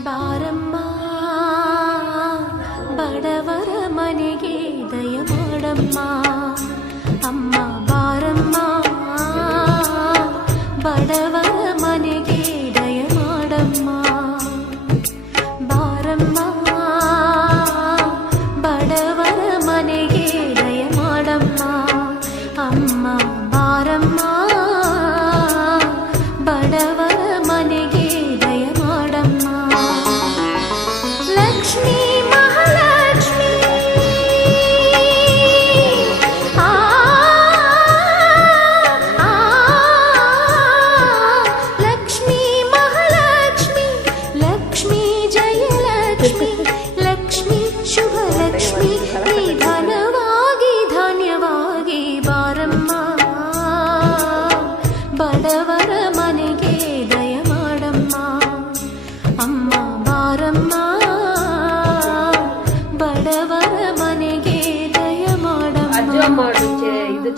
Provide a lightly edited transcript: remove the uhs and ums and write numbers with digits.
ಬಾರಮ್ಮ ಬಡವರ ಮನೆಗೆ ದಯ ಮಾಡಮ್ಮ ಅಮ್ಮ ಬಾರಮ್ಮ ಬಡವರ ಮನೆಗೆ ದಯ ಮಾಡಮ್ಮ ಬಾರಮ್ಮ ಬಡವರ ಮನೆಗೆ ದಯ ಮಾಡಮ್ಮ ಅಮ್ಮ ಬಾರಮ್ಮ ಬಡವರ ಮನೆಗೆ ದಯ ಮಾಡಮ್ಮ ಲಕ್ಷ್ಮೀ ಮಹಾಲಕ್ಷ್ಮಿ ಲಕ್ಷ್ಮೀ ಮಹಾಲಕ್ಷ್ಮಿ ಲಕ್ಷ್ಮೀ ಜಯಲಕ್ಷ್ಮಿ ಲಕ್ಷ್ಮೀ ಶುಭ ಲಕ್ಷ್ಮಿ ಧನವಾಗಿ ಧಾನ್ಯವಾಗಿ ಬಾರಮ್ಮ ಬಡವರ ಮನೆಗೆ ದಯ ಮಾಡಮ್ಮ ಅಮ್ಮ ಬಾರಮ್ಮ ಬಡವರ ಮನೆಗೆ ದಯ ಮಾಡಮ್ಮ ಇದು